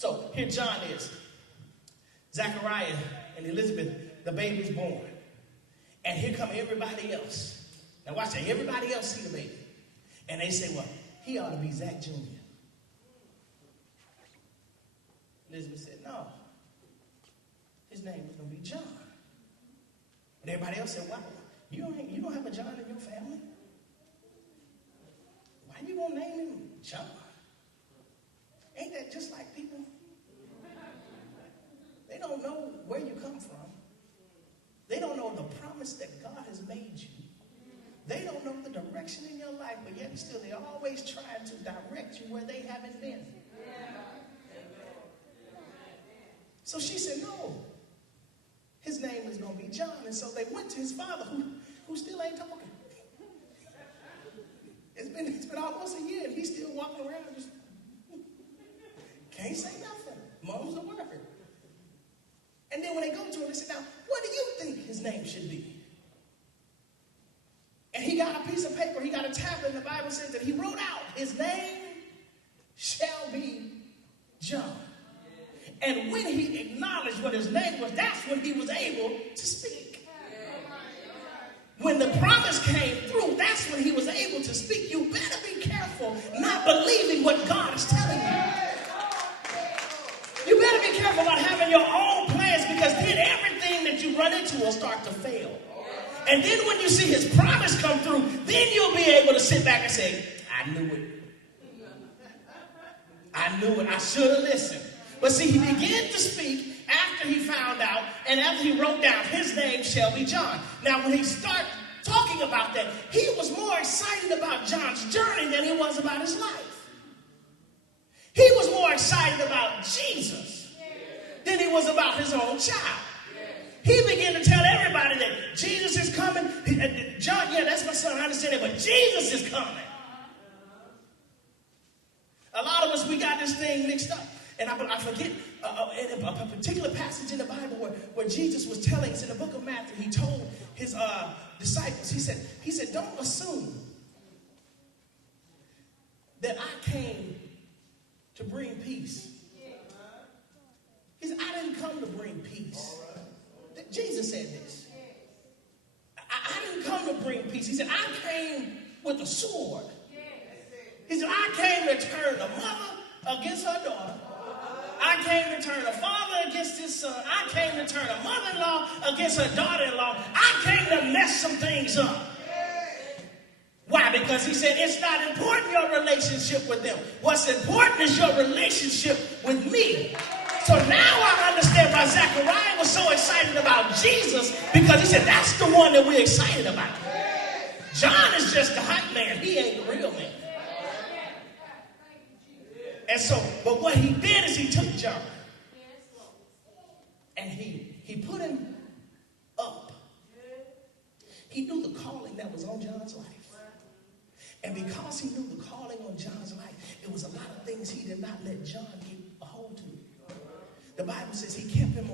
So here John is. Zachariah and Elizabeth, the baby's born. And here come everybody else. Now watch that. Everybody else see the baby. And they say, well, he ought to be Zach Jr. Elizabeth said, no. His name is going to be John. And everybody else said, wow, you don't have a John in your family? Why you going to name him John? Ain't that just like people? They don't know where you come from. They don't know the promise that God has made you. They don't know the direction in your life, but yet still they're always trying to direct you where they haven't been. So she said, no. His name is going to be John. And so they went to his father, who still ain't talking. It's been almost a year, and he's still walking around just can't say nothing. Mom's a worker. And then when they go to him, they say, now, what do you think his name should be? And he got a piece of paper, he got a tablet, and the Bible says that he wrote out, his name shall be John. And when he acknowledged what his name was, that's when he was able to speak. When the promise came through, that's when he was able to speak. You better be careful not believing what God is telling you. You better be careful about having your own plans, because then everything that you run into will start to fail. And then when you see his promise come through, then you'll be able to sit back and say, I knew it. I knew it. I should have listened. But see, he began to speak after he found out, and after he wrote down, his name shall be John. Now, when he started talking about that, he was more excited about John's journey than he was about his life. He was more excited about Jesus than he was about his own child. He began to tell everybody that Jesus is coming. John, yeah, that's my son, I understand it, but Jesus is coming. A lot of us, we got this thing mixed up. And I forget a particular passage in the Bible where Jesus was telling us in the book of Matthew, he told his disciples, he said, don't assume that I came to bring peace. He said, I didn't come to bring peace. Jesus said this. I didn't come to bring peace. He said, I came with a sword. He said, I came to turn a mother against her daughter. I came to turn a father against his son. I came to turn a mother-in-law against her daughter-in-law. I came to mess some things up. Why? Because he said, it's not important your relationship with them. What's important is your relationship with me. So now I understand why Zachariah was so excited about Jesus, because he said, that's the one that we're excited about. John is just the hype man. He ain't the real man. And so, but what he did is he took John and he put him up. He knew the calling that was on John's life. And because he knew the calling on John's life, it was a lot of things he did not let John get a hold to. The Bible says he kept him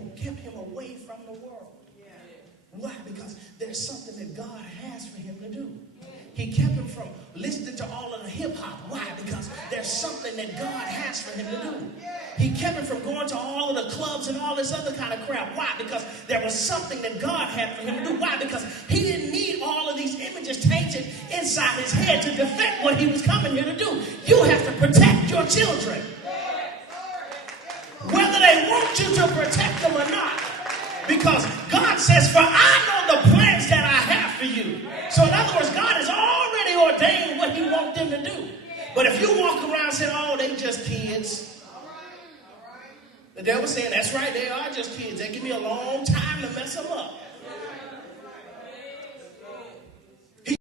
away from the world. Why? Because there's something that God has for him to do. He kept him from listening to all of the hip-hop. Why? Because there's something that God has for him to do. He kept him from going to all of the clubs and all this other kind of crap. Why? Because there was something that God had for him to do. Why? Because he didn't need all of these images tainted inside his head to defect what he was coming here to do. You have to protect your children, whether they want you to protect them or not. Because God says, for I know the plans that I have for you. So in other words, God has already ordained what he wants them to do. But if you walk around saying, oh, they just kids. The devil's saying, that's right, they are just kids. They give me a long time to mess them up.